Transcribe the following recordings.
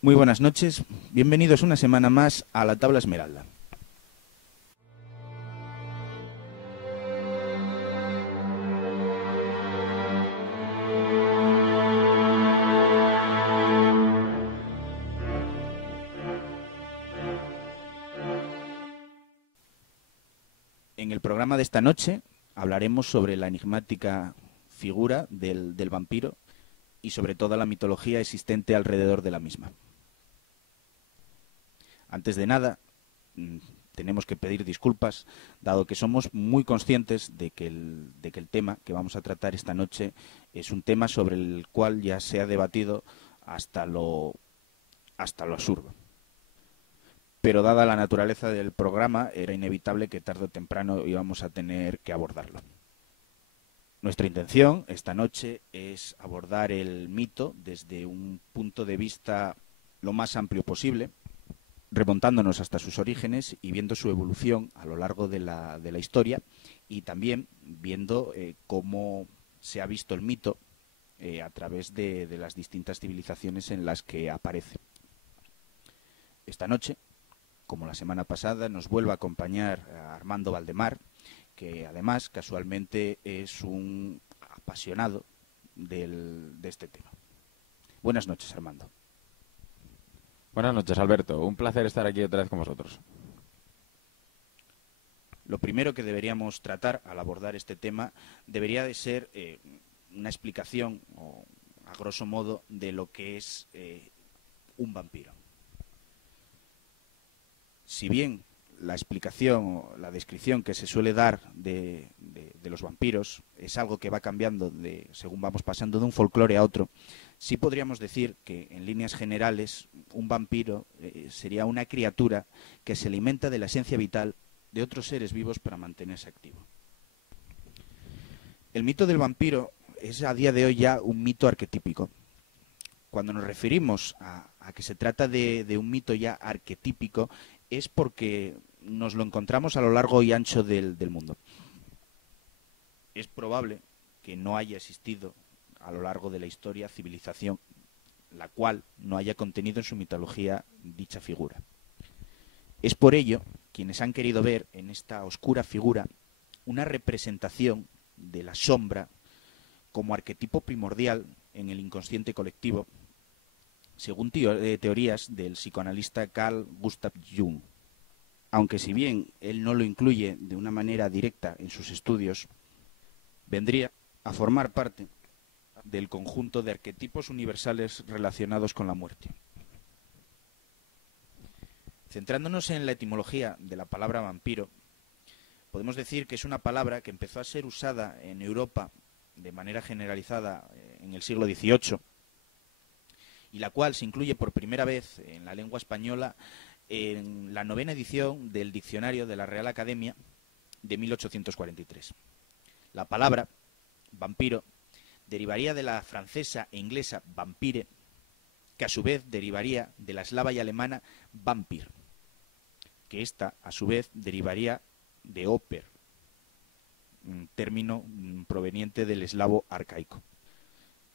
Muy buenas noches, bienvenidos una semana más a la Tabla Esmeralda. En el programa de esta noche hablaremos sobre la enigmática figura del vampiro y sobre toda la mitología existente alrededor de la misma. Antes de nada, tenemos que pedir disculpas, dado que somos muy conscientes de que el tema que vamos a tratar esta noche es un tema sobre el cual ya se ha debatido hasta lo absurdo. Pero dada la naturaleza del programa, era inevitable que tarde o temprano íbamos a tener que abordarlo. Nuestra intención esta noche es abordar el mito desde un punto de vista lo más amplio posible, remontándonos hasta sus orígenes y viendo su evolución a lo largo de la historia, y también viendo cómo se ha visto el mito a través de las distintas civilizaciones en las que aparece. Esta noche, como la semana pasada, nos vuelve a acompañar a Armando Valdemar, que además casualmente es un apasionado de este tema. Buenas noches, Armando. Buenas noches, Alberto. Un placer estar aquí otra vez con vosotros. Lo primero que deberíamos tratar al abordar este tema debería de ser una explicación, o a grosso modo, de lo que es un vampiro. Si bien la explicación o la descripción que se suele dar de los vampiros es algo que va cambiando según vamos pasando de un folclore a otro, sí podríamos decir que en líneas generales un vampiro sería una criatura que se alimenta de la esencia vital de otros seres vivos para mantenerse activo. El mito del vampiro es a día de hoy ya un mito arquetípico. Cuando nos referimos a que se trata de un mito ya arquetípico, es porque nos lo encontramos a lo largo y ancho del mundo. Es probable que no haya existido a lo largo de la historia civilización la cual no haya contenido en su mitología dicha figura. Es por ello quienes han querido ver en esta oscura figura una representación de la sombra como arquetipo primordial en el inconsciente colectivo, según teorías del psicoanalista Carl Gustav Jung. Aunque si bien él no lo incluye de una manera directa en sus estudios, vendría a formar parte del conjunto de arquetipos universales relacionados con la muerte. Centrándonos en la etimología de la palabra vampiro, podemos decir que es una palabra que empezó a ser usada en Europa de manera generalizada en el siglo XVIII y la cual se incluye por primera vez en la lengua española en la 9ª edición del Diccionario de la Real Academia de 1843. La palabra vampiro derivaría de la francesa e inglesa vampire, que a su vez derivaría de la eslava y alemana vampir, que esta a su vez derivaría de oper, un término proveniente del eslavo arcaico.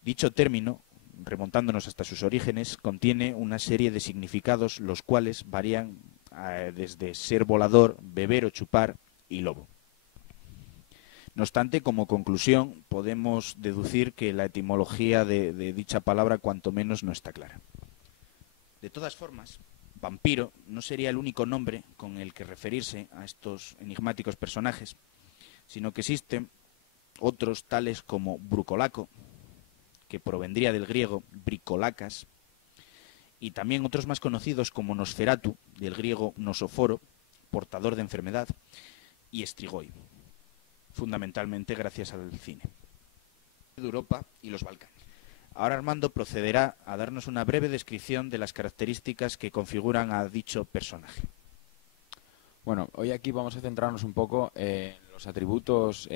Dicho término, remontándonos hasta sus orígenes, contiene una serie de significados los cuales varían desde ser volador, beber o chupar y lobo. No obstante, como conclusión, podemos deducir que la etimología de dicha palabra cuanto menos no está clara. De todas formas, vampiro no sería el único nombre con el que referirse a estos enigmáticos personajes, sino que existen otros tales como brucolaco, que provendría del griego bricolacas, y también otros más conocidos como Nosferatu, del griego nosoforo, portador de enfermedad, y Strigoi, fundamentalmente gracias al cine, de Europa y los Balcanes. Ahora Armando procederá a darnos una breve descripción de las características que configuran a dicho personaje. Bueno, hoy aquí vamos a centrarnos un poco en los atributos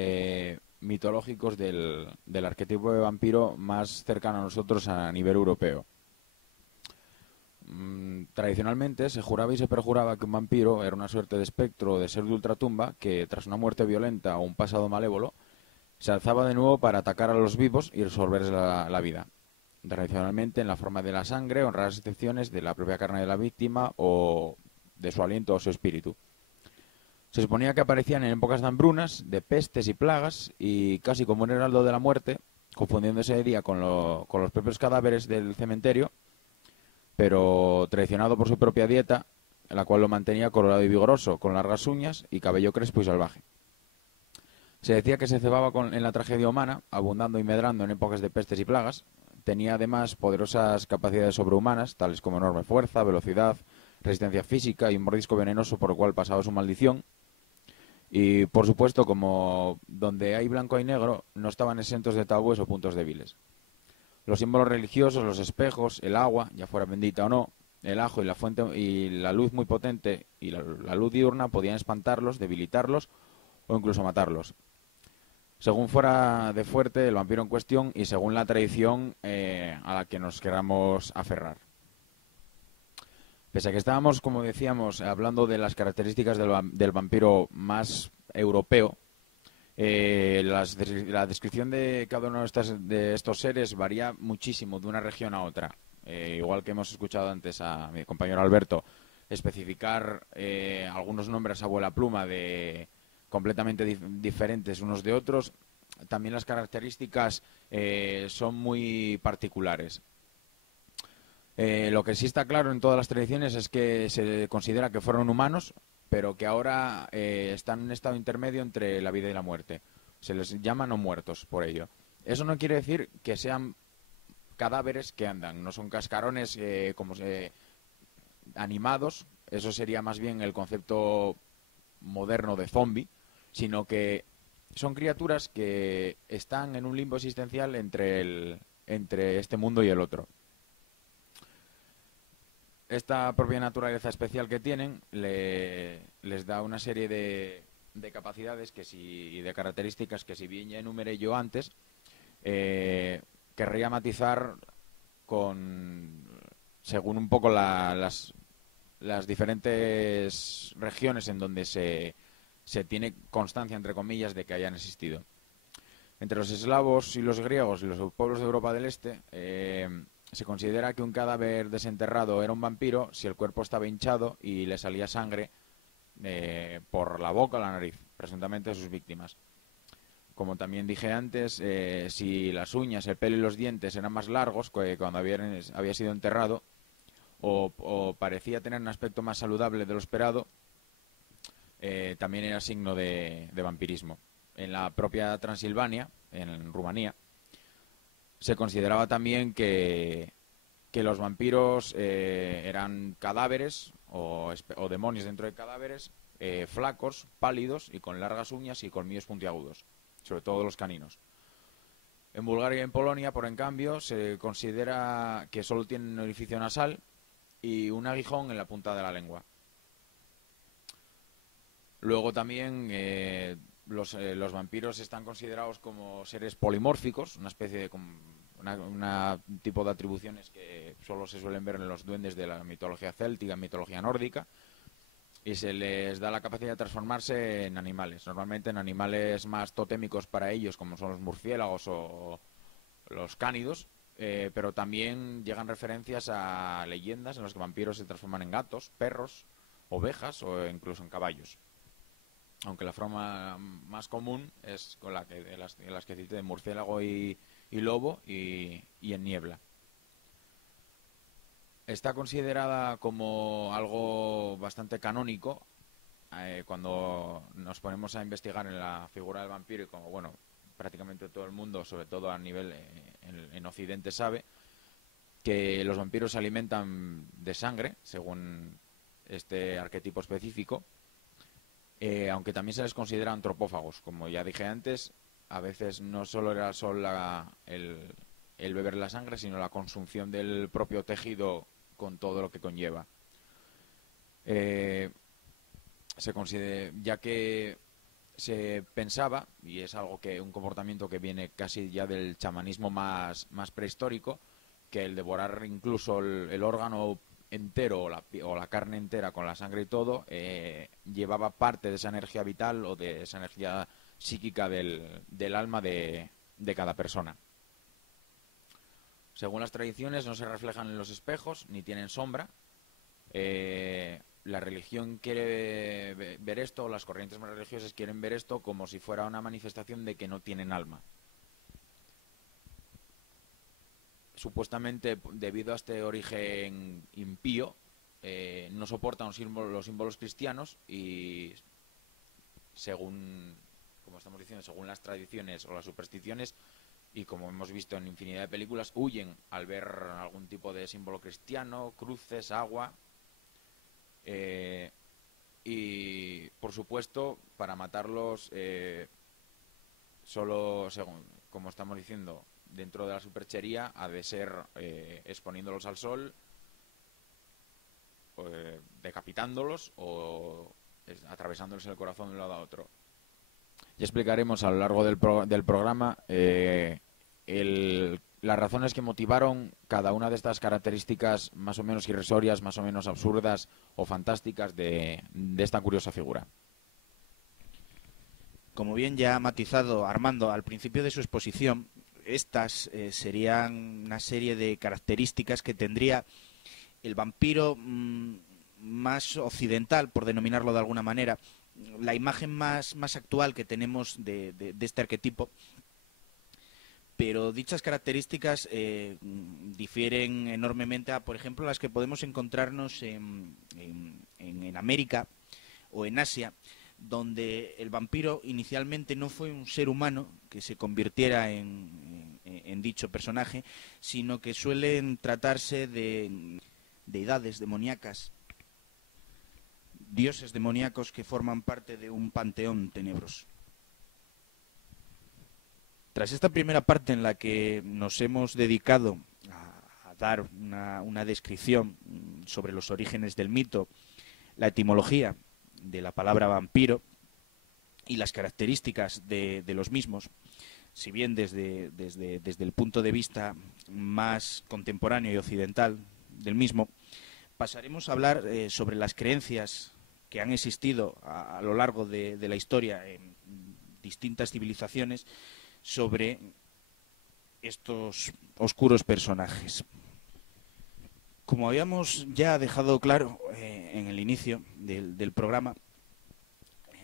mitológicos del arquetipo de vampiro más cercano a nosotros a nivel europeo. Tradicionalmente se juraba y se perjuraba que un vampiro era una suerte de espectro o de ser de ultratumba que, tras una muerte violenta o un pasado malévolo, se alzaba de nuevo para atacar a los vivos y resolverles la vida. tradicionalmente en la forma de la sangre o en raras excepciones de la propia carne de la víctima o de su aliento o su espíritu. Se suponía que aparecían en épocas de hambrunas, de pestes y plagas, y casi como un heraldo de la muerte, confundiéndose de día con los propios cadáveres del cementerio, pero traicionado por su propia dieta, la cual lo mantenía colorado y vigoroso, con largas uñas y cabello crespo y salvaje. Se decía que se cebaba en la tragedia humana, abundando y medrando en épocas de pestes y plagas. Tenía además poderosas capacidades sobrehumanas, tales como enorme fuerza, velocidad, resistencia física y un mordisco venenoso por el cual pasaba su maldición. Y, por supuesto, como donde hay blanco y negro, no estaban exentos de tabúes o puntos débiles. Los símbolos religiosos, los espejos, el agua, ya fuera bendita o no, el ajo y la fuente y la luz muy potente y la luz diurna podían espantarlos, debilitarlos o incluso matarlos. Según fuera de fuerte el vampiro en cuestión y según la tradición a la que nos queramos aferrar. Pese a que estábamos, como decíamos, hablando de las características del vampiro más europeo, la descripción de cada uno de estos seres varía muchísimo de una región a otra. Igual que hemos escuchado antes a mi compañero Alberto especificar algunos nombres a vuela pluma de completamente diferentes unos de otros, también las características son muy particulares. Lo que sí está claro en todas las tradiciones es que se considera que fueron humanos, pero que ahora están en un estado intermedio entre la vida y la muerte. Se les llama no muertos por ello. Eso no quiere decir que sean cadáveres que andan, no son cascarones animados, eso sería más bien el concepto moderno de zombie, sino que son criaturas que están en un limbo existencial entre este mundo y el otro. Esta propia naturaleza especial que tienen les da una serie de capacidades y de características que, si bien ya enumeré yo antes, querría matizar según un poco las diferentes regiones en donde se tiene constancia, entre comillas, de que hayan existido. Entre los eslavos y los griegos y los pueblos de Europa del Este, se considera que un cadáver desenterrado era un vampiro si el cuerpo estaba hinchado y le salía sangre por la boca o la nariz, presuntamente de sus víctimas. Como también dije antes, si las uñas, el pelo y los dientes eran más largos que cuando había sido enterrado, o parecía tener un aspecto más saludable de lo esperado, también era signo de vampirismo. En la propia Transilvania, en Rumanía, se consideraba también que los vampiros eran cadáveres o demonios dentro de cadáveres, flacos, pálidos y con largas uñas y colmillos puntiagudos, sobre todo los caninos. En Bulgaria y en Polonia, por en cambio, se considera que solo tienen un orificio nasal y un aguijón en la punta de la lengua. Luego también los vampiros están considerados como seres polimórficos, una especie de un tipo de atribuciones que solo se suelen ver en los duendes de la mitología céltica, mitología nórdica, y se les da la capacidad de transformarse en animales, normalmente en animales más totémicos para ellos, como son los murciélagos o los cánidos, pero también llegan referencias a leyendas en las que vampiros se transforman en gatos, perros, ovejas o incluso en caballos. Aunque la forma más común es con de las que cité, de murciélago y lobo y en niebla. Está considerada como algo bastante canónico cuando nos ponemos a investigar en la figura del vampiro, y como, bueno, prácticamente todo el mundo, sobre todo a nivel en Occidente, sabe que los vampiros se alimentan de sangre, según este arquetipo específico, aunque también se les considera antropófagos. Como ya dije antes, a veces no solo era el beber la sangre, sino la consunción del propio tejido con todo lo que conlleva. Ya que se pensaba, y es un comportamiento que viene casi ya del chamanismo más prehistórico, que el devorar incluso el órgano entero o la carne entera con la sangre y todo llevaba parte de esa energía vital o de esa energía psíquica del alma de cada persona. Según las tradiciones, no se reflejan en los espejos ni tienen sombra. La religión quiere ver esto, las corrientes más religiosas quieren ver esto como si fuera una manifestación de que no tienen alma. Supuestamente, debido a este origen impío, no soportan los símbolos cristianos y, según, como estamos diciendo, según las tradiciones o las supersticiones, y como hemos visto en infinidad de películas, huyen al ver algún tipo de símbolo cristiano, cruces, agua. Y, por supuesto, para matarlos, solo, según, como estamos diciendo, dentro de la superchería, ha de ser exponiéndolos al sol, decapitándolos o atravesándoles el corazón de un lado a otro. Ya explicaremos a lo largo del programa las razones que motivaron cada una de estas características más o menos irrisorias, más o menos absurdas o fantásticas de esta curiosa figura. Como bien ya ha matizado Armando al principio de su exposición, estas serían una serie de características que tendría el vampiro más occidental, por denominarlo de alguna manera, la imagen más actual que tenemos de este arquetipo. Pero dichas características difieren enormemente a, por ejemplo, las que podemos encontrarnos en América o en Asia, donde el vampiro inicialmente no fue un ser humano que se convirtiera en dicho personaje, sino que suelen tratarse de deidades demoníacas, dioses demoníacos que forman parte de un panteón tenebroso. Tras esta primera parte en la que nos hemos dedicado a dar una descripción sobre los orígenes del mito, la etimología de la palabra vampiro y las características de los mismos, si bien desde el punto de vista más contemporáneo y occidental del mismo, pasaremos a hablar sobre las creencias que han existido a lo largo de la historia en distintas civilizaciones sobre estos oscuros personajes. Como habíamos ya dejado claro en el inicio del programa,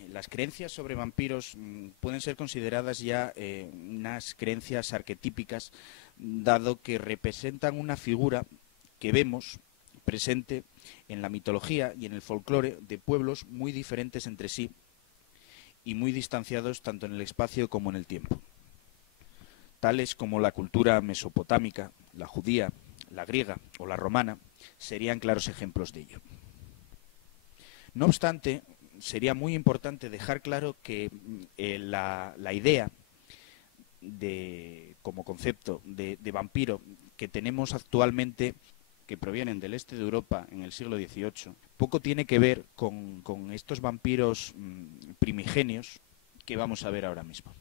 las creencias sobre vampiros pueden ser consideradas ya unas creencias arquetípicas, dado que representan una figura que vemos presente en la mitología y en el folclore de pueblos muy diferentes entre sí y muy distanciados tanto en el espacio como en el tiempo, tales como la cultura mesopotámica, la judía, la griega o la romana, serían claros ejemplos de ello. No obstante, sería muy importante dejar claro que la idea como concepto de vampiro que tenemos actualmente, que provienen del este de Europa en el siglo XVIII, poco tiene que ver con estos vampiros primigenios que vamos a ver ahora mismo.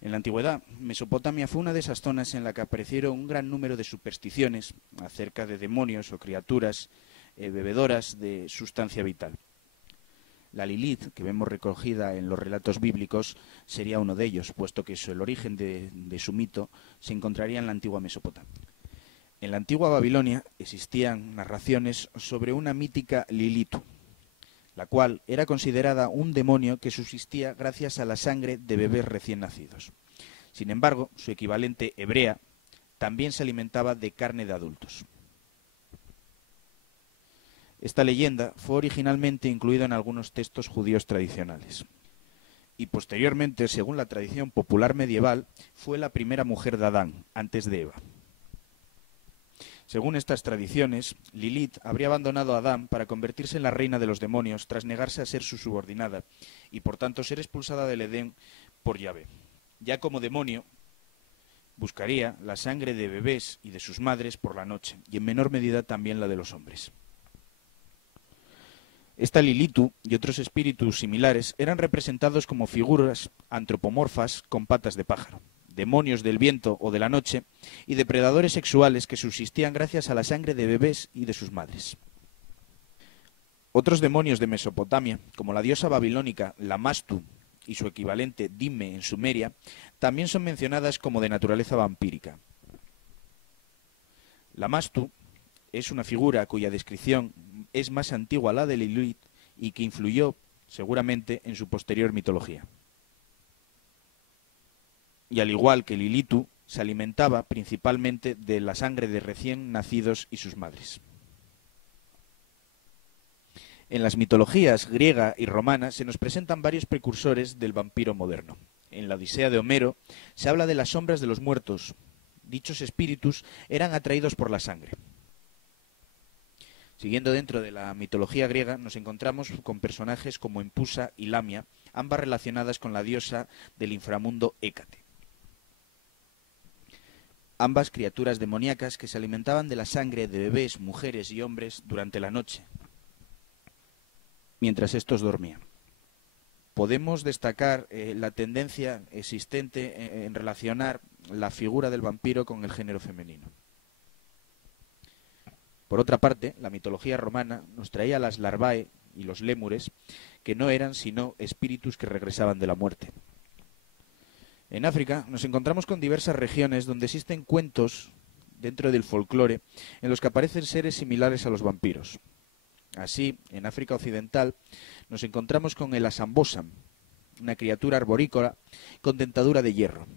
En la antigüedad, Mesopotamia fue una de esas zonas en la que aparecieron un gran número de supersticiones acerca de demonios o criaturas bebedoras de sustancia vital. La Lilith, que vemos recogida en los relatos bíblicos, sería uno de ellos, puesto que el origen de su mito se encontraría en la antigua Mesopotamia. En la antigua Babilonia existían narraciones sobre una mítica Lilitu, la cual era considerada un demonio que subsistía gracias a la sangre de bebés recién nacidos. Sin embargo, su equivalente hebrea también se alimentaba de carne de adultos. Esta leyenda fue originalmente incluida en algunos textos judíos tradicionales y posteriormente, según la tradición popular medieval, fue la primera mujer de Adán, antes de Eva. Según estas tradiciones, Lilith habría abandonado a Adán para convertirse en la reina de los demonios tras negarse a ser su subordinada y por tanto ser expulsada del Edén por Yahvé. Ya como demonio, buscaría la sangre de bebés y de sus madres por la noche y en menor medida también la de los hombres. Esta Lilitu y otros espíritus similares eran representados como figuras antropomorfas con patas de pájaro, demonios del viento o de la noche y depredadores sexuales que subsistían gracias a la sangre de bebés y de sus madres. Otros demonios de Mesopotamia, como la diosa babilónica Lamastu y su equivalente Dime en Sumeria, también son mencionadas como de naturaleza vampírica. Lamashtu es una figura cuya descripción es más antigua a la de Lilith y que influyó seguramente en su posterior mitología. Y al igual que Lilitu, se alimentaba principalmente de la sangre de recién nacidos y sus madres. En las mitologías griega y romana se nos presentan varios precursores del vampiro moderno. En la Odisea de Homero se habla de las sombras de los muertos. Dichos espíritus eran atraídos por la sangre. Siguiendo dentro de la mitología griega, nos encontramos con personajes como Empusa y Lamia, ambas relacionadas con la diosa del inframundo Hécate. Ambas criaturas demoníacas que se alimentaban de la sangre de bebés, mujeres y hombres durante la noche, mientras estos dormían. Podemos destacar la tendencia existente en relacionar la figura del vampiro con el género femenino. Por otra parte, la mitología romana nos traía las larvae y los lémures, que no eran sino espíritus que regresaban de la muerte. En África nos encontramos con diversas regiones donde existen cuentos dentro del folclore en los que aparecen seres similares a los vampiros. Así, en África Occidental nos encontramos con el Asambosam, una criatura arborícola con dentadura de hierro.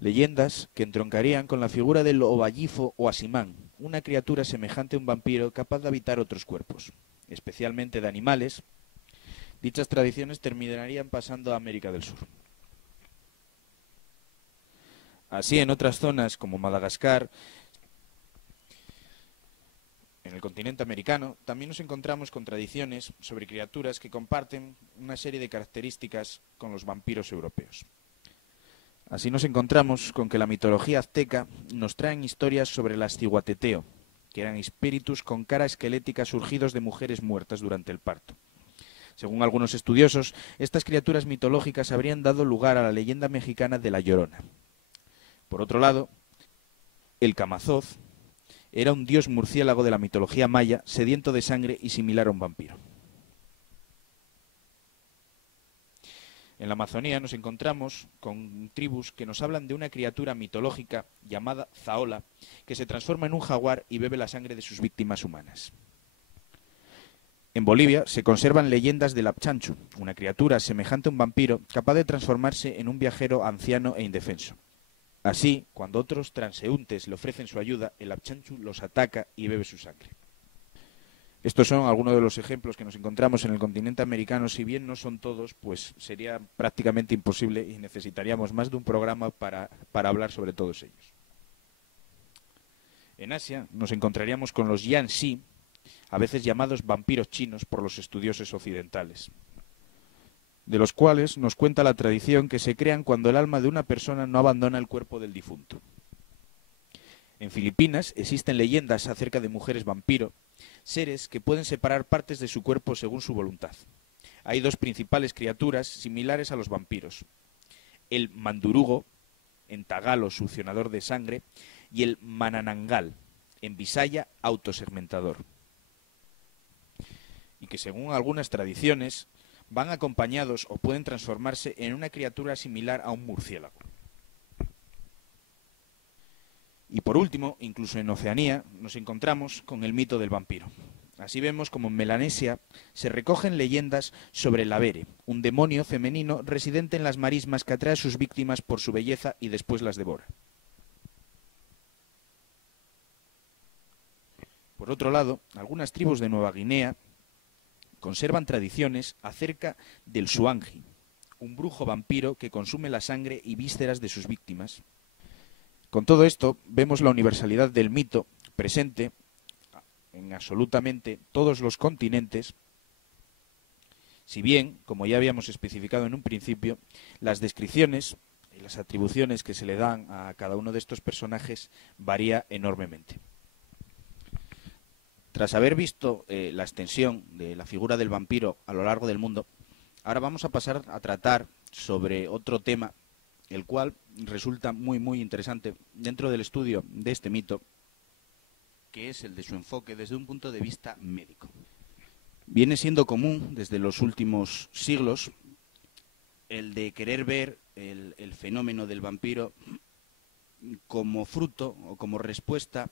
Leyendas que entroncarían con la figura del Obayifo o Asimán, una criatura semejante a un vampiro capaz de habitar otros cuerpos, especialmente de animales. Dichas tradiciones terminarían pasando a América del Sur. Así, en otras zonas como Madagascar, en el continente americano, también nos encontramos con tradiciones sobre criaturas que comparten una serie de características con los vampiros europeos. Así nos encontramos con que la mitología azteca nos trae historias sobre las ciguateteo, que eran espíritus con cara esquelética surgidos de mujeres muertas durante el parto. Según algunos estudiosos, estas criaturas mitológicas habrían dado lugar a la leyenda mexicana de La Llorona. Por otro lado, el Camazoz era un dios murciélago de la mitología maya, sediento de sangre y similar a un vampiro. En la Amazonía nos encontramos con tribus que nos hablan de una criatura mitológica llamada Zaola, que se transforma en un jaguar y bebe la sangre de sus víctimas humanas. En Bolivia se conservan leyendas del Apchanchu, una criatura semejante a un vampiro capaz de transformarse en un viajero anciano e indefenso. Así, cuando otros transeúntes le ofrecen su ayuda, el Apchanchu los ataca y bebe su sangre. Estos son algunos de los ejemplos que nos encontramos en el continente americano. Si bien no son todos, pues sería prácticamente imposible y necesitaríamos más de un programa para hablar sobre todos ellos. En Asia nos encontraríamos con los Yanxi, a veces llamados vampiros chinos por los estudiosos occidentales, de los cuales nos cuenta la tradición que se crean cuando el alma de una persona no abandona el cuerpo del difunto. En Filipinas existen leyendas acerca de mujeres vampiro, seres que pueden separar partes de su cuerpo según su voluntad. Hay dos principales criaturas similares a los vampiros: el mandurugo, en tagalo succionador de sangre, y el mananangal, en bisaya autosegmentador, y que según algunas tradiciones van acompañados o pueden transformarse en una criatura similar a un murciélago. Y por último, incluso en Oceanía, nos encontramos con el mito del vampiro. Así vemos como en Melanesia se recogen leyendas sobre el Avere, un demonio femenino residente en las marismas que atrae a sus víctimas por su belleza y después las devora. Por otro lado, algunas tribus de Nueva Guinea conservan tradiciones acerca del Suangi, un brujo vampiro que consume la sangre y vísceras de sus víctimas. Con todo esto, vemos la universalidad del mito presente en absolutamente todos los continentes, si bien, como ya habíamos especificado en un principio, las descripciones y las atribuciones que se le dan a cada uno de estos personajes varía enormemente. Tras haber visto la extensión de la figura del vampiro a lo largo del mundo, ahora vamos a pasar a tratar sobre otro tema, el cual resulta muy interesante dentro del estudio de este mito, que es el de su enfoque desde un punto de vista médico. Viene siendo común desde los últimos siglos el de querer ver el fenómeno del vampiro como fruto o como respuesta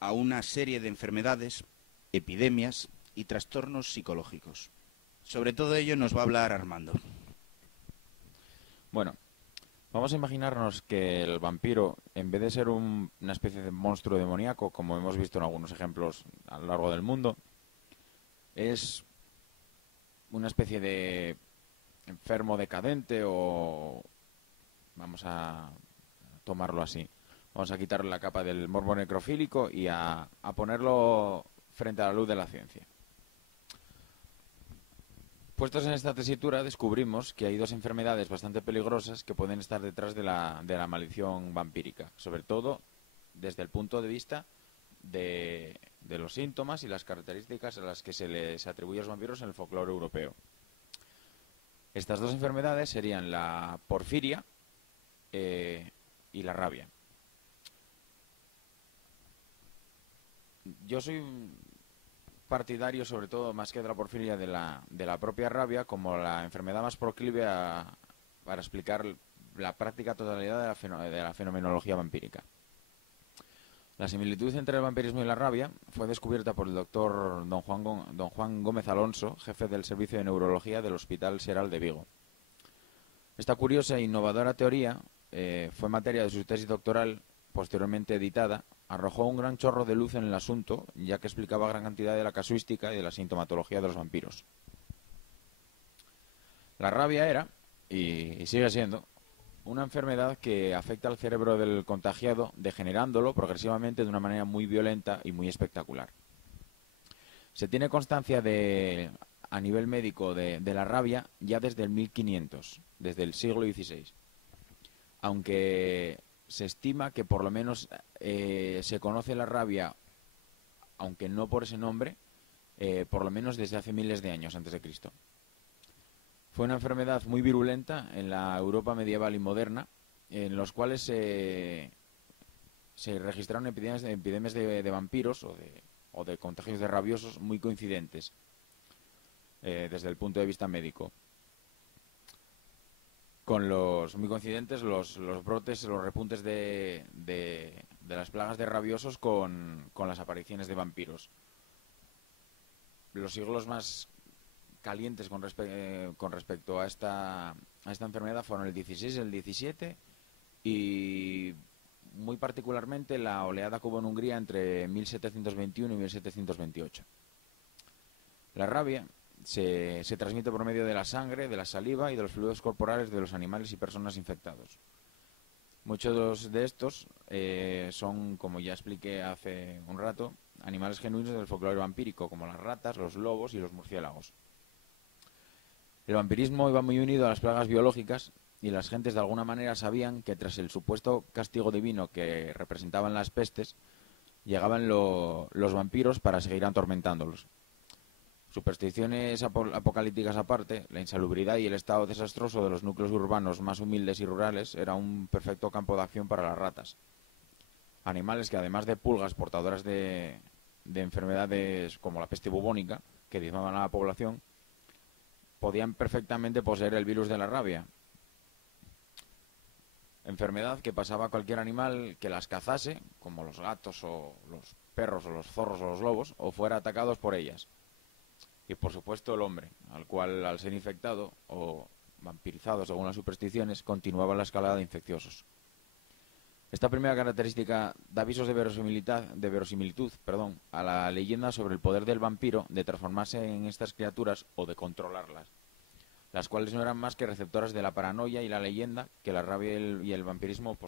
a una serie de enfermedades, epidemias y trastornos psicológicos. Sobre todo ello nos va a hablar Armando. Bueno, vamos a imaginarnos que el vampiro, en vez de ser una especie de monstruo demoníaco, como hemos visto en algunos ejemplos a lo largo del mundo, es una especie de enfermo decadente, o vamos a tomarlo así. Vamos a quitarle la capa del morbo necrofílico y a ponerlo frente a la luz de la ciencia. Puestos en esta tesitura, descubrimos que hay dos enfermedades bastante peligrosas que pueden estar detrás de la maldición vampírica, sobre todo desde el punto de vista de los síntomas y las características a las que se les atribuye a los vampiros en el folclore europeo. Estas dos enfermedades serían la porfiria y la rabia. Yo soy partidario, sobre todo, más que de la porfiria, de la propia rabia, como la enfermedad más proclive para explicar la práctica totalidad de la fenomenología vampírica. La similitud entre el vampirismo y la rabia fue descubierta por el doctor don Juan Gómez Alonso, jefe del Servicio de Neurología del Hospital Seral de Vigo. Esta curiosa e innovadora teoría fue materia de su tesis doctoral, posteriormente editada. Arrojó un gran chorro de luz en el asunto, ya que explicaba gran cantidad de la casuística y de la sintomatología de los vampiros. La rabia era, y sigue siendo, una enfermedad que afecta al cerebro del contagiado, degenerándolo progresivamente de una manera muy violenta y muy espectacular. Se tiene constancia a nivel médico de la rabia ya desde el 1500, desde el siglo XVI. Aunque se estima que por lo menos se conoce la rabia, aunque no por ese nombre, por lo menos desde hace miles de años antes de Cristo. Fue una enfermedad muy virulenta en la Europa medieval y moderna, en los cuales se registraron epidemias de vampiros o de contagios de rabiosos muy coincidentes desde el punto de vista médico. Con los muy coincidentes los brotes, los repuntes de las plagas de rabiosos con las apariciones de vampiros. Los siglos más calientes con respecto a esta enfermedad fueron el 16, el 17 y muy particularmente la oleada que hubo en Hungría entre 1721 y 1728. La rabia se transmite por medio de la sangre, de la saliva y de los fluidos corporales de los animales y personas infectados. Muchos de estos son, como ya expliqué hace un rato, animales genuinos del folclore vampírico, como las ratas, los lobos y los murciélagos. El vampirismo iba muy unido a las plagas biológicas y las gentes de alguna manera sabían que tras el supuesto castigo divino que representaban las pestes, llegaban los vampiros para seguir atormentándolos. Supersticiones apocalípticas aparte, la insalubridad y el estado desastroso de los núcleos urbanos más humildes y rurales era un perfecto campo de acción para las ratas. Animales que, además de pulgas portadoras de enfermedades como la peste bubónica, que diezmaban a la población, podían perfectamente poseer el virus de la rabia. Enfermedad que pasaba a cualquier animal que las cazase, como los gatos o los perros o los zorros o los lobos, o fuera atacados por ellas. Y por supuesto el hombre, al cual, al ser infectado o vampirizado según las supersticiones, continuaba la escalada de infecciosos. Esta primera característica da avisos de verosimilitud, a la leyenda sobre el poder del vampiro de transformarse en estas criaturas o de controlarlas, las cuales no eran más que receptoras de la paranoia y la leyenda que la rabia y el vampirismo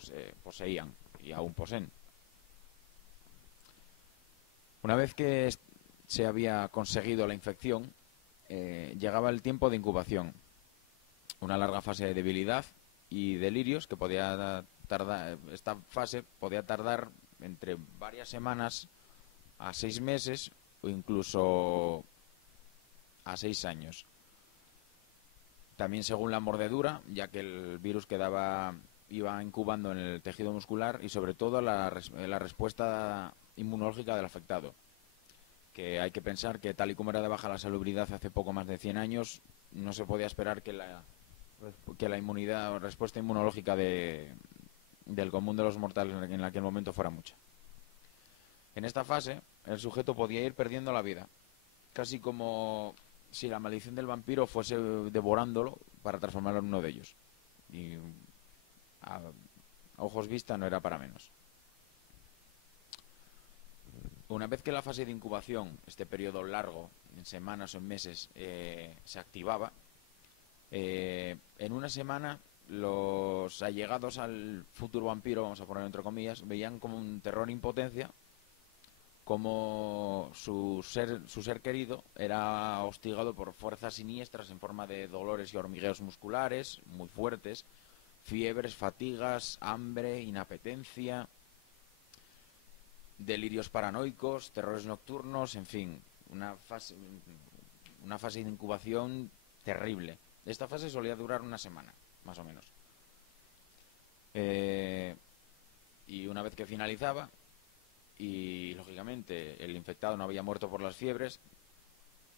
poseían y aún poseen. Una vez que se había conseguido la infección, llegaba el tiempo de incubación, una larga fase de debilidad y delirios que podía tardar. Esta fase podía tardar entre varias semanas a 6 meses o incluso a 6 años. También según la mordedura, ya que el virus iba incubando en el tejido muscular y sobre todo la respuesta inmunológica del afectado. Que hay que pensar que tal y como era de baja la salubridad hace poco más de 100 años, no se podía esperar que la inmunidad o respuesta inmunológica de del común de los mortales en aquel momento fuera mucha. En esta fase, el sujeto podía ir perdiendo la vida, casi como si la maldición del vampiro fuese devorándolo para transformarlo en uno de ellos. Y a ojos vista no era para menos. Una vez que la fase de incubación, este periodo largo, en semanas o en meses, se activaba, en una semana los allegados al futuro vampiro, vamos a poner entre comillas, veían como un terror e impotencia, como su ser querido era hostigado por fuerzas siniestras en forma de dolores y hormigueos musculares muy fuertes, fiebres, fatigas, hambre, inapetencia, delirios paranoicos, terrores nocturnos, en fin, una fase de incubación terrible. Esta fase solía durar una semana, más o menos. Y una vez que finalizaba, y lógicamente el infectado no había muerto por las fiebres,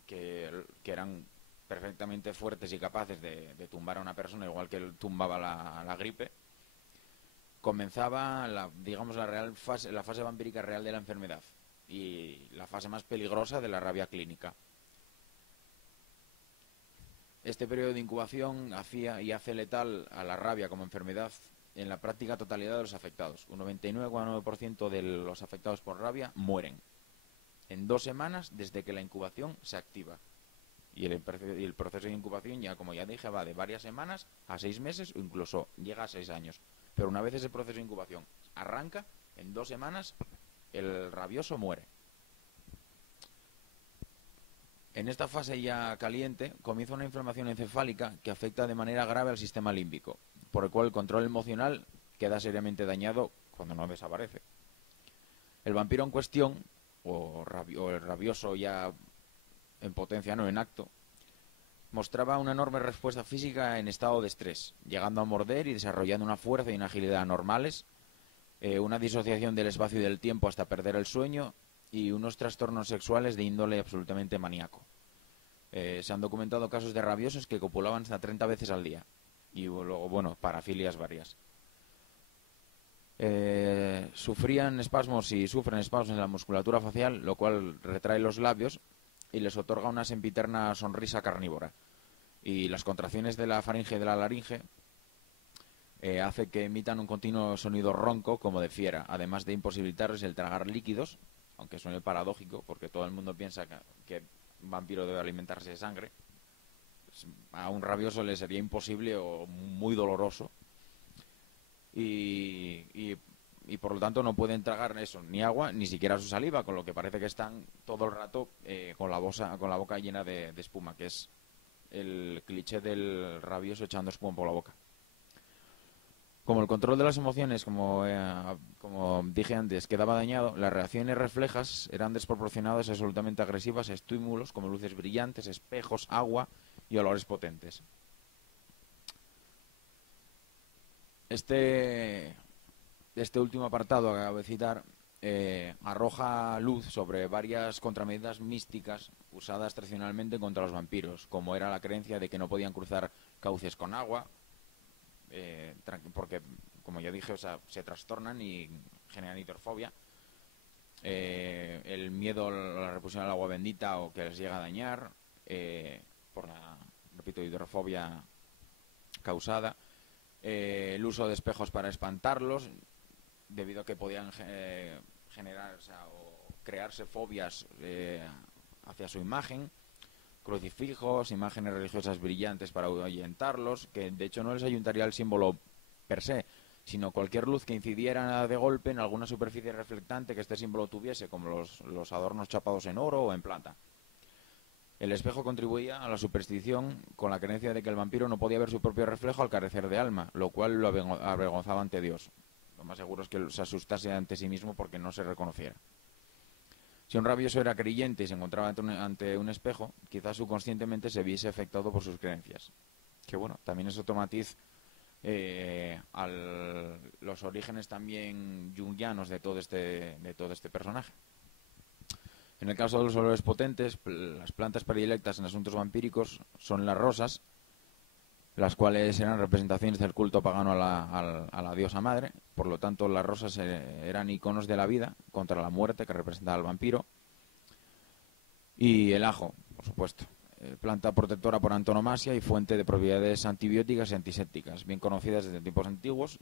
que eran perfectamente fuertes y capaces de tumbar a una persona, igual que él tumbaba la gripe, comenzaba la fase vampírica real de la enfermedad y la fase más peligrosa de la rabia clínica. Este periodo de incubación hacía y hace letal a la rabia como enfermedad en la práctica totalidad de los afectados. Un 99,9% de los afectados por rabia mueren en 2 semanas desde que la incubación se activa. Y el proceso de incubación, ya como ya dije, va de varias semanas a 6 meses o incluso llega a 6 años. Pero una vez ese proceso de incubación arranca, en 2 semanas el rabioso muere. En esta fase ya caliente comienza una inflamación encefálica que afecta de manera grave al sistema límbico, por el cual el control emocional queda seriamente dañado cuando no desaparece. El vampiro en cuestión, o el rabioso ya en potencia, no en acto, mostraba una enorme respuesta física en estado de estrés, llegando a morder y desarrollando una fuerza y una agilidad anormales, una disociación del espacio y del tiempo hasta perder el sueño y unos trastornos sexuales de índole absolutamente maníaco. Se han documentado casos de rabiosos que copulaban hasta 30 veces al día y luego, bueno, parafilias varias. Sufren espasmos en la musculatura facial, lo cual retrae los labios y les otorga una sempiterna sonrisa carnívora. Y las contracciones de la faringe y de la laringe hace que emitan un continuo sonido ronco como de fiera, además de imposibilitarles el tragar líquidos, aunque suene paradójico, porque todo el mundo piensa que un vampiro debe alimentarse de sangre. A un rabioso le sería imposible o muy doloroso. Y por lo tanto no pueden tragar eso, ni agua, ni siquiera su saliva, con lo que parece que están todo el rato con la boca llena de espuma, que es el cliché del rabioso echando espuma por la boca. Como el control de las emociones, como dije antes, quedaba dañado, las reacciones reflejas eran desproporcionadas y absolutamente agresivas a estímulos como luces brillantes, espejos, agua y olores potentes. Este último apartado que acabo de citar arroja luz sobre varias contramedidas místicas usadas tradicionalmente contra los vampiros, como era la creencia de que no podían cruzar cauces con agua, porque, como ya dije, se trastornan y generan hidrofobia. El miedo a la repulsión al agua bendita o que les llega a dañar por la, repito, hidrofobia causada. El uso de espejos para espantarlos, debido a que podían generar o crearse fobias hacia su imagen. Crucifijos, imágenes religiosas brillantes para ahuyentarlos, que de hecho no les ayuntaría el símbolo per se, sino cualquier luz que incidiera de golpe en alguna superficie reflectante que este símbolo tuviese, como los adornos chapados en oro o en plata. El espejo contribuía a la superstición con la creencia de que el vampiro no podía ver su propio reflejo al carecer de alma, lo cual lo avergonzaba ante Dios. Lo más seguro es que se asustase ante sí mismo porque no se reconociera. Si un rabioso era creyente y se encontraba ante un espejo, quizás subconscientemente se viese afectado por sus creencias. Que bueno, también es otro matiz a los orígenes también jungianos de todo este personaje. En el caso de los olores potentes, las plantas predilectas en asuntos vampíricos son las rosas, las cuales eran representaciones del culto pagano a la diosa madre. Por lo tanto, las rosas eran iconos de la vida contra la muerte, que representaba al vampiro. Y el ajo, por supuesto, planta protectora por antonomasia y fuente de propiedades antibióticas y antisépticas, bien conocidas desde tiempos antiguos.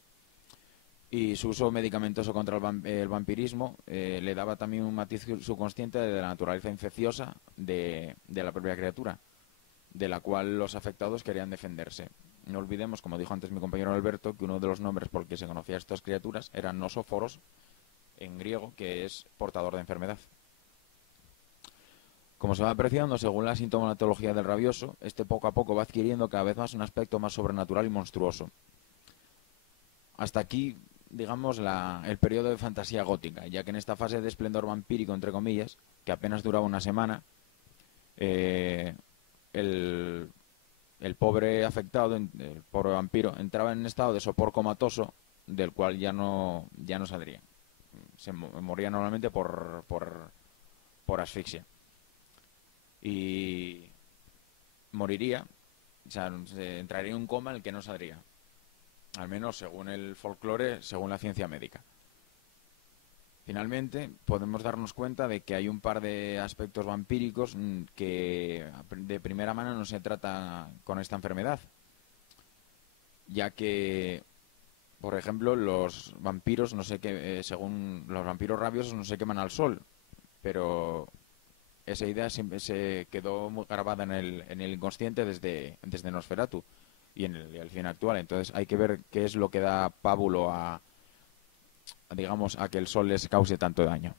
Y su uso medicamentoso contra el vampirismo le daba también un matiz subconsciente de la naturaleza infecciosa de la propia criatura, de la cual los afectados querían defenderse. No olvidemos, como dijo antes mi compañero Alberto, que uno de los nombres por que se conocía a estas criaturas era nosóforos, en griego, que es portador de enfermedad. Como se va apreciando, según la sintomatología del rabioso, este poco a poco va adquiriendo cada vez más un aspecto más sobrenatural y monstruoso. Hasta aquí, digamos, el periodo de fantasía gótica, ya que en esta fase de esplendor vampírico, entre comillas, que apenas duraba una semana, el pobre afectado, el pobre vampiro, entraba en un estado de sopor comatoso del cual ya no saldría. Se moría normalmente por asfixia. Y moriría, o sea, entraría en un coma en el que no saldría. Al menos según el folclore, según la ciencia médica. Finalmente, podemos darnos cuenta de que hay un par de aspectos vampíricos que de primera mano no se trata con esta enfermedad, ya que, por ejemplo, los vampiros, no sé qué, según los vampiros rabiosos, no se queman al sol, pero esa idea siempre se quedó muy grabada en el inconsciente desde Nosferatu y en el fin actual. Entonces hay que ver qué es lo que da pábulo digamos, a que el sol les cause tanto daño.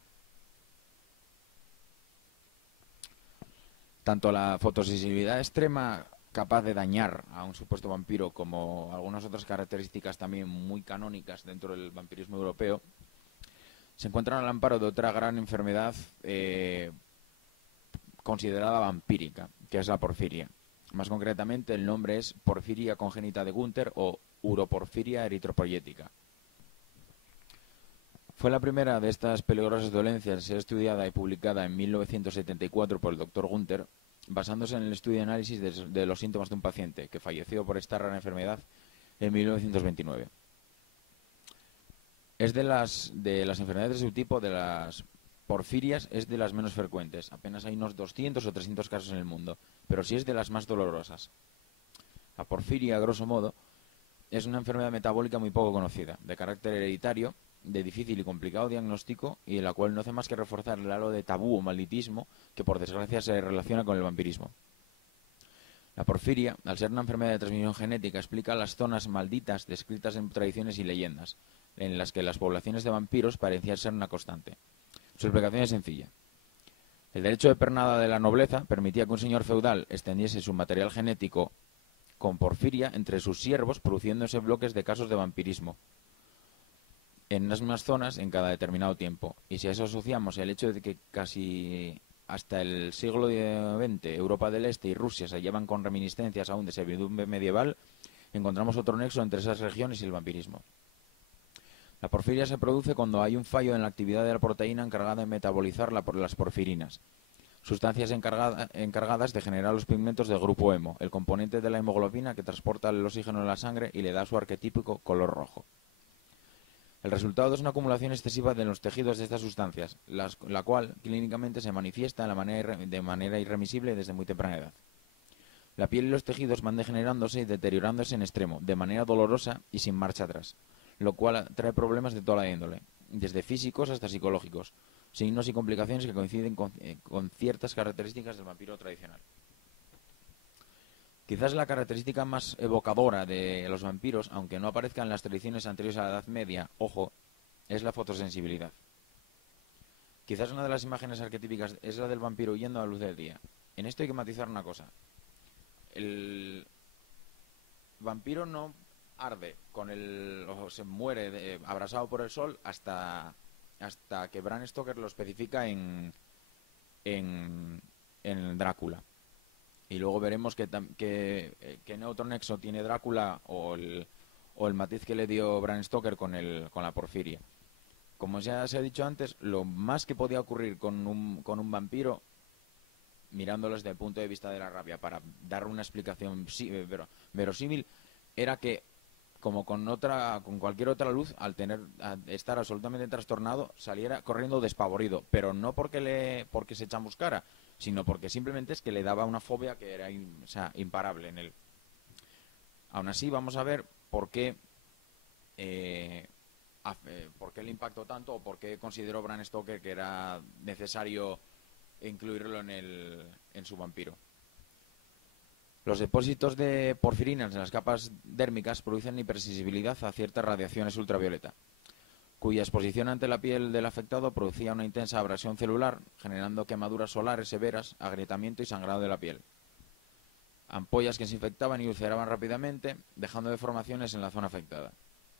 Tanto la fotosensibilidad extrema capaz de dañar a un supuesto vampiro como algunas otras características también muy canónicas dentro del vampirismo europeo se encuentran al amparo de otra gran enfermedad considerada vampírica, que es la porfiria. Más concretamente, el nombre es porfiria congénita de Gunther o uroporfiria eritropoyética. Fue la primera de estas peligrosas dolencias en ser estudiada y publicada en 1974 por el Dr. Gunther, basándose en el estudio y análisis de los síntomas de un paciente que falleció por esta rara enfermedad en 1929. Es de las enfermedades de su tipo, de las porfirias, es de las menos frecuentes. Apenas hay unos 200 o 300 casos en el mundo, pero sí es de las más dolorosas. La porfiria, a grosso modo, es una enfermedad metabólica muy poco conocida, de carácter hereditario, de difícil y complicado diagnóstico y en la cual no hace más que reforzar el halo de tabú o malditismo que por desgracia se relaciona con el vampirismo. La porfiria, al ser una enfermedad de transmisión genética, explica las zonas malditas descritas en tradiciones y leyendas, en las que las poblaciones de vampiros parecían ser una constante. Su explicación es sencilla. El derecho de pernada de la nobleza permitía que un señor feudal extendiese su material genético con porfiria entre sus siervos, produciéndose bloques de casos de vampirismo en las mismas zonas en cada determinado tiempo. Y si a eso asociamos el hecho de que casi hasta el siglo XX Europa del Este y Rusia se llevan con reminiscencias aún de servidumbre medieval, encontramos otro nexo entre esas regiones y el vampirismo. La porfiria se produce cuando hay un fallo en la actividad de la proteína encargada de metabolizar las porfirinas, sustancias encargadas de generar los pigmentos del grupo hemo, el componente de la hemoglobina que transporta el oxígeno en la sangre y le da su arquetípico color rojo. El resultado es una acumulación excesiva de los tejidos de estas sustancias, la cual clínicamente se manifiesta de manera irremisible desde muy temprana edad. La piel y los tejidos van degenerándose y deteriorándose en extremo, de manera dolorosa y sin marcha atrás, lo cual trae problemas de toda la índole, desde físicos hasta psicológicos, signos y complicaciones que coinciden con ciertas características del vampiro tradicional. Quizás la característica más evocadora de los vampiros, aunque no aparezca en las tradiciones anteriores a la Edad Media, ojo, es la fotosensibilidad. Quizás una de las imágenes arquetípicas es la del vampiro huyendo a la luz del día. En esto hay que matizar una cosa. El vampiro no arde o se muere abrasado por el sol hasta que Bram Stoker lo especifica en Drácula. Y luego veremos que otro nexo tiene Drácula o el matiz que le dio Bram Stoker con la porfiria. Como ya se ha dicho antes, lo más que podía ocurrir con un vampiro mirándolo desde el punto de vista de la rabia, para dar una explicación verosímil, era que, como con cualquier otra luz, al estar absolutamente trastornado, saliera corriendo despavorido, pero no porque se chamuscara, sino porque simplemente es que le daba una fobia que era imparable en él. Aún así, vamos a ver por qué le impactó tanto, o por qué consideró Bram Stoker que era necesario incluirlo en su vampiro. Los depósitos de porfirinas en las capas dérmicas producen hipersensibilidad a ciertas radiaciones ultravioleta, cuya exposición ante la piel del afectado producía una intensa abrasión celular, generando quemaduras solares severas, agrietamiento y sangrado de la piel. Ampollas que se infectaban y ulceraban rápidamente, dejando deformaciones en la zona afectada.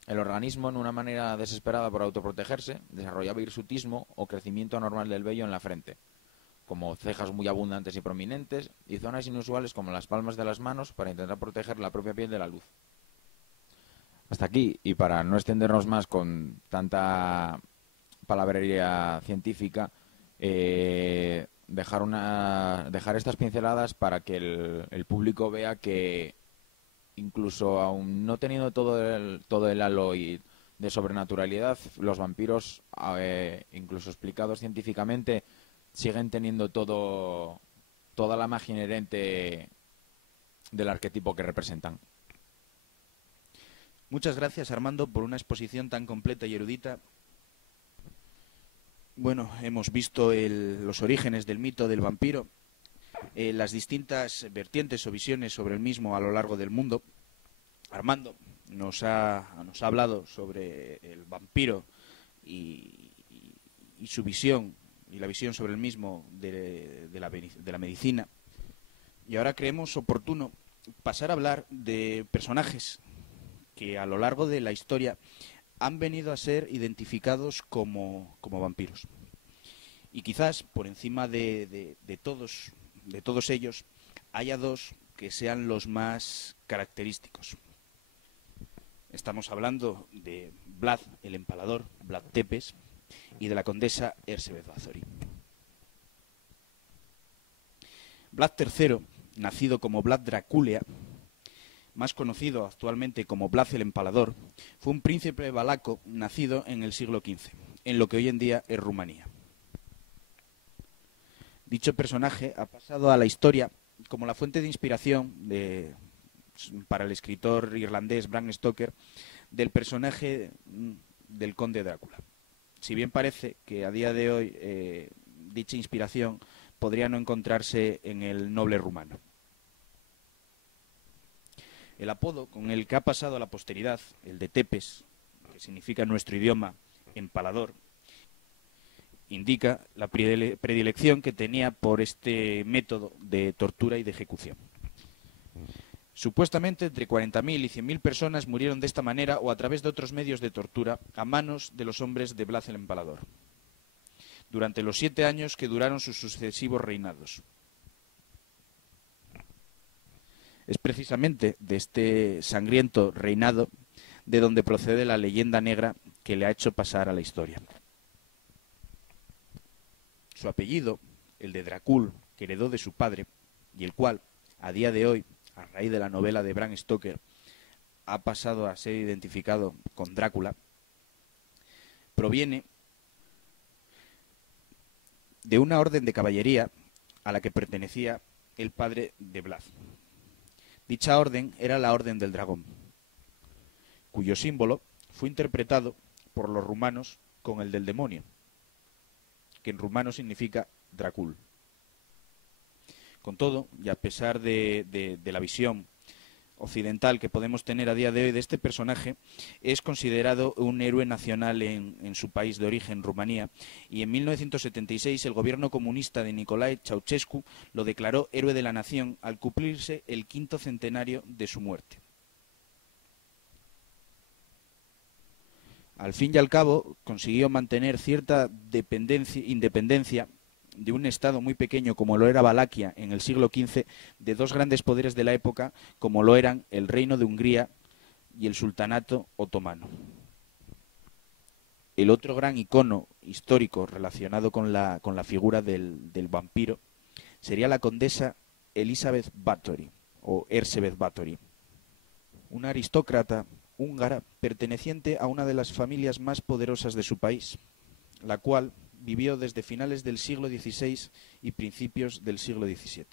El organismo, en una manera desesperada por autoprotegerse, desarrollaba hirsutismo o crecimiento anormal del vello en la frente, como cejas muy abundantes y prominentes, y zonas inusuales como las palmas de las manos para intentar proteger la propia piel de la luz. Hasta aquí, y para no extendernos más con tanta palabrería científica, dejar estas pinceladas para que el público vea que, incluso aún no teniendo todo el halo de sobrenaturalidad, los vampiros, incluso explicados científicamente, siguen teniendo toda la magia inherente del arquetipo que representan. Muchas gracias, Armando, por una exposición tan completa y erudita. Bueno, hemos visto los orígenes del mito del vampiro, las distintas vertientes o visiones sobre el mismo a lo largo del mundo. Armando nos ha hablado sobre el vampiro y su visión, y la visión sobre el mismo de la medicina. Y ahora creemos oportuno pasar a hablar de personajes que a lo largo de la historia han venido a ser identificados como vampiros. Y quizás por encima de todos ellos haya dos que sean los más característicos. Estamos hablando de Vlad el Empalador, Vlad Tepes, y de la condesa Erzsébet Báthory. Vlad III, nacido como Vlad Dracula, más conocido actualmente como Vlad el Empalador, fue un príncipe valaco nacido en el siglo XV, en lo que hoy en día es Rumanía. Dicho personaje ha pasado a la historia como la fuente de inspiración para el escritor irlandés Bram Stoker del personaje del conde Drácula. Si bien parece que a día de hoy dicha inspiración podría no encontrarse en el noble rumano. El apodo con el que ha pasado a la posteridad, el de Tepes, que significa en nuestro idioma empalador, indica la predilección que tenía por este método de tortura y de ejecución. Supuestamente entre 40.000 y 100.000 personas murieron de esta manera o a través de otros medios de tortura a manos de los hombres de Vlad el Empalador, durante los 7 años que duraron sus sucesivos reinados. Es precisamente de este sangriento reinado de donde procede la leyenda negra que le ha hecho pasar a la historia. Su apellido, el de Dracul, que heredó de su padre, y el cual, a día de hoy, a raíz de la novela de Bram Stoker, ha pasado a ser identificado con Drácula, proviene de una orden de caballería a la que pertenecía el padre de Vlad. Dicha orden era la Orden del Dragón, cuyo símbolo fue interpretado por los rumanos con el del demonio, que en rumano significa Dracul. Con todo, y a pesar de la visión occidental que podemos tener a día de hoy de este personaje, es considerado un héroe nacional en su país de origen, Rumanía, y en 1976 el gobierno comunista de Nicolae Ceausescu lo declaró héroe de la nación al cumplirse el 5º centenario de su muerte. Al fin y al cabo, consiguió mantener cierta independencia de un estado muy pequeño como lo era Valaquia en el siglo XV, de dos grandes poderes de la época como lo eran el Reino de Hungría y el Sultanato otomano. El otro gran icono histórico relacionado con la figura del vampiro sería la condesa Elizabeth Bathory, o Erzsébet Bathory, una aristócrata húngara perteneciente a una de las familias más poderosas de su país, la cual vivió desde finales del siglo XVI y principios del siglo XVII.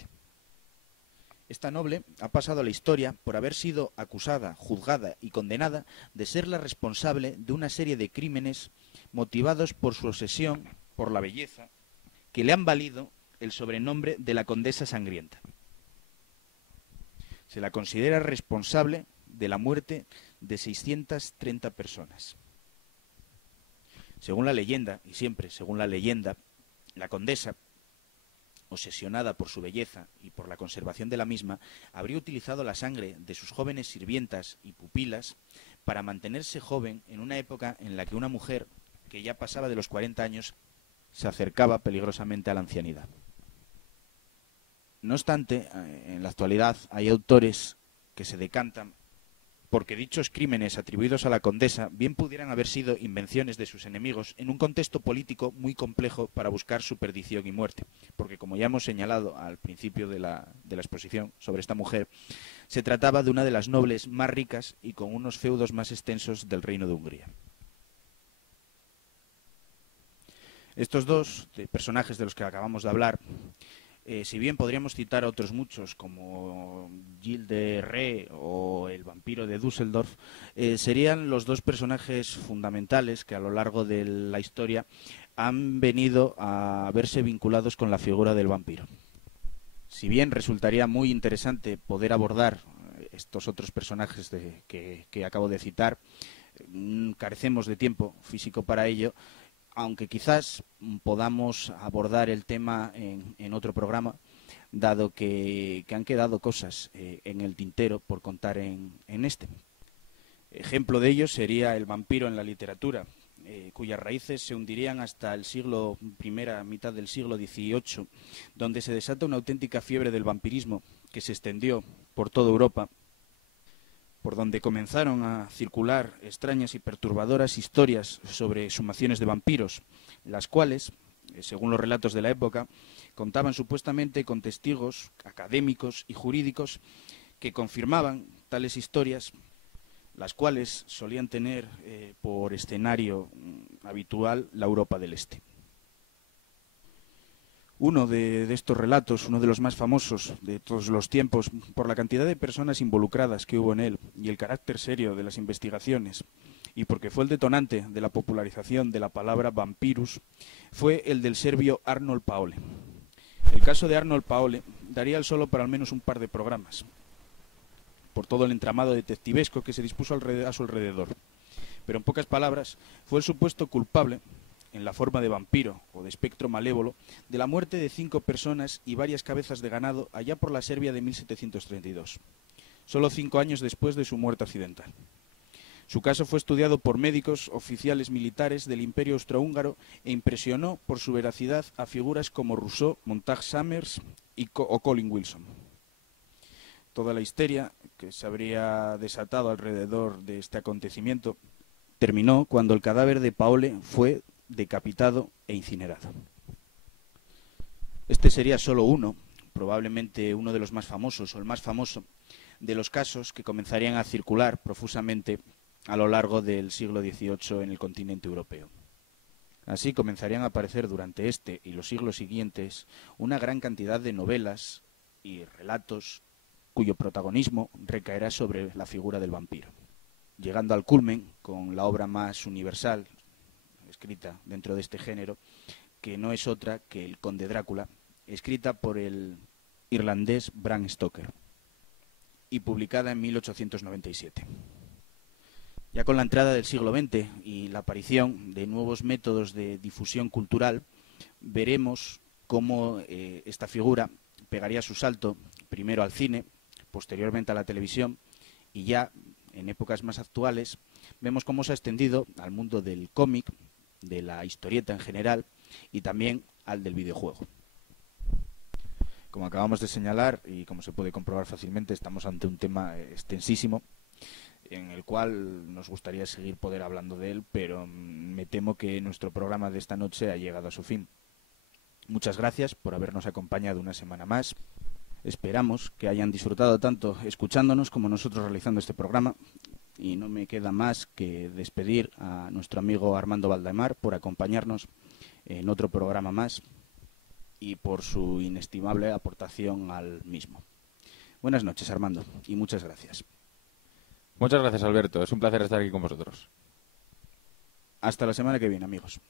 Esta noble ha pasado a la historia por haber sido acusada, juzgada y condenada de ser la responsable de una serie de crímenes motivados por su obsesión por la belleza, que le han valido el sobrenombre de la Condesa Sangrienta. Se la considera responsable de la muerte de 630 personas. Según la leyenda, y siempre según la leyenda, la condesa, obsesionada por su belleza y por la conservación de la misma, habría utilizado la sangre de sus jóvenes sirvientas y pupilas para mantenerse joven en una época en la que una mujer que ya pasaba de los 40 años se acercaba peligrosamente a la ancianidad. No obstante, en la actualidad hay autores que se decantan porque dichos crímenes atribuidos a la condesa bien pudieran haber sido invenciones de sus enemigos en un contexto político muy complejo para buscar su perdición y muerte. Porque, como ya hemos señalado al principio de la exposición sobre esta mujer, se trataba de una de las nobles más ricas y con unos feudos más extensos del Reino de Hungría. Estos dos personajes de los que acabamos de hablar, si bien podríamos citar a otros muchos, como Gilles de Ré o el vampiro de Düsseldorf, serían los dos personajes fundamentales que a lo largo de la historia han venido a verse vinculados con la figura del vampiro. Si bien resultaría muy interesante poder abordar estos otros personajes que acabo de citar, carecemos de tiempo físico para ello, aunque quizás podamos abordar el tema en otro programa, dado que han quedado cosas en el tintero por contar en este. Ejemplo de ello sería el vampiro en la literatura, cuyas raíces se hundirían hasta el primera mitad del siglo XVIII, donde se desata una auténtica fiebre del vampirismo que se extendió por toda Europa, por donde comenzaron a circular extrañas y perturbadoras historias sobre exhumaciones de vampiros, las cuales, según los relatos de la época, contaban supuestamente con testigos académicos y jurídicos que confirmaban tales historias, las cuales solían tener por escenario habitual la Europa del Este. Uno de estos relatos, uno de los más famosos de todos los tiempos, por la cantidad de personas involucradas que hubo en él y el carácter serio de las investigaciones, y porque fue el detonante de la popularización de la palabra vampirus, fue el del serbio Arnold Paole. El caso de Arnold Paole daría el solo para al menos un par de programas, por todo el entramado detectivesco que se dispuso a su alrededor. Pero en pocas palabras, fue el supuesto culpable, en la forma de vampiro o de espectro malévolo, de la muerte de 5 personas y varias cabezas de ganado allá por la Serbia de 1732, solo 5 años después de su muerte accidental. Su caso fue estudiado por médicos, oficiales militares del Imperio Austrohúngaro e impresionó por su veracidad a figuras como Rousseau, Montague Summers o Colin Wilson. Toda la histeria que se habría desatado alrededor de este acontecimiento terminó cuando el cadáver de Paole fue decapitado e incinerado. Este sería solo uno, probablemente uno de los más famosos o el más famoso, de los casos que comenzarían a circular profusamente a lo largo del siglo XVIII en el continente europeo. Así comenzarían a aparecer durante este y los siglos siguientes una gran cantidad de novelas y relatos cuyo protagonismo recaerá sobre la figura del vampiro, llegando al culmen con la obra más universal escrita dentro de este género, que no es otra que El Conde Drácula, escrita por el irlandés Bram Stoker y publicada en 1897. Ya con la entrada del siglo XX y la aparición de nuevos métodos de difusión cultural, veremos cómo esta figura pegaría su salto primero al cine, posteriormente a la televisión, y ya en épocas más actuales vemos cómo se ha extendido al mundo del cómic, de la historieta en general y también al del videojuego. Como acabamos de señalar y como se puede comprobar fácilmente, estamos ante un tema extensísimo en el cual nos gustaría seguir poder hablando de él, pero me temo que nuestro programa de esta noche ha llegado a su fin. Muchas gracias por habernos acompañado una semana más. Esperamos que hayan disfrutado tanto escuchándonos como nosotros realizando este programa. Y no me queda más que despedir a nuestro amigo Armando Valdemar por acompañarnos en otro programa más y por su inestimable aportación al mismo. Buenas noches, Armando, y muchas gracias. Muchas gracias, Alberto. Es un placer estar aquí con vosotros. Hasta la semana que viene, amigos.